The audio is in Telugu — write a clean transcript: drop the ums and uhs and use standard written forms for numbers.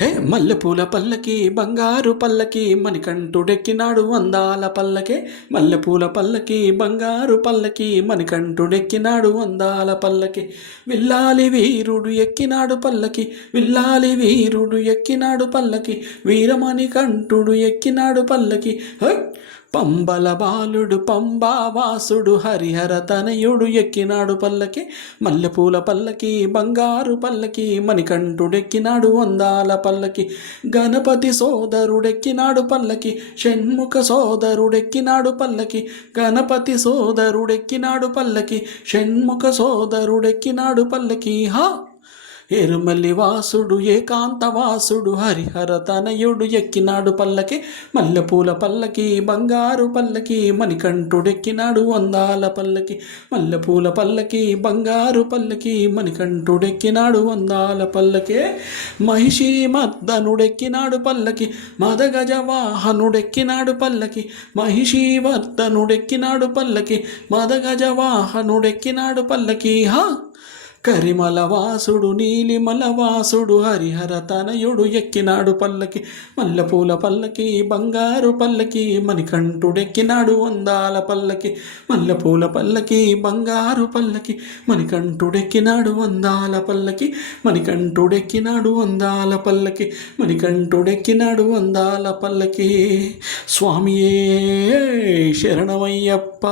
హే మల్లెపూల పల్లకి బంగారు పల్లకి మణికంఠుడెక్కినాడు అందాల పల్లకే. మల్లెపూల పల్లకి బంగారు పల్లకి మణికంఠుడెక్కినాడు అందాల పల్లకి. విల్లాలి వీరుడు ఎక్కినాడు పల్లకి, విల్లాలి వీరుడు ఎక్కినాడు పల్లకి, వీరమణి కంఠుడు ఎక్కినాడు పల్లకి. పంబల బాలుడు పంబావాసుడు హరిహర తనయుడు ఎక్కినాడు పల్లకి. మల్లెపూల పల్లకి బంగారు పల్లకి మణికంఠుడెక్కినాడు అందాల పల్లకి. గణపతి సోదరుడెక్కినాడు పల్లకి, షణ్ముఖ సోదరుడెక్కినాడు పల్లకి. గణపతి సోదరుడెక్కినాడు పల్లకి, షణ్ముఖ సోదరుడెక్కినాడు పల్లకి. ఎరుమల్లి వాసుడు ఏకాంతవాసుడు హరిహర తనయుడు ఎక్కినాడు పల్లకి. మల్లెపూల పల్లకి బంగారు పల్లకి మణికంఠుడెక్కినాడు అందాల పల్లకి. మల్లెపూల పల్లకి బంగారు పల్లకి మణికంఠుడెక్కినాడు అందాల పల్లకి. మహిషి మర్దనుడెక్కినాడు పల్లకి, మదగజ వాహనుడెక్కినాడు పల్లకి. మహిషి వర్ధనుడెక్కినాడు పల్లకి, మదగజ వాహనుడెక్కినాడు పల్లకి. కరిమల వాసుడు నీలిమల వాసుడు హరిహర తనయుడు ఎక్కినాడు పల్లకి. మల్లెపూల పల్లకి బంగారు పల్లకి మణికంఠుడెక్కినాడు అందాల పల్లకి. మల్లెపూల పల్లకి బంగారు పల్లకి మణికంఠుడెక్కినాడు అందాల పల్లకి. మణికంఠుడెక్కినాడు అందాల పల్లకి, మణికంఠుడెక్కినాడు అందాల పల్లకి. స్వామియే శరణమయ్యప్ప.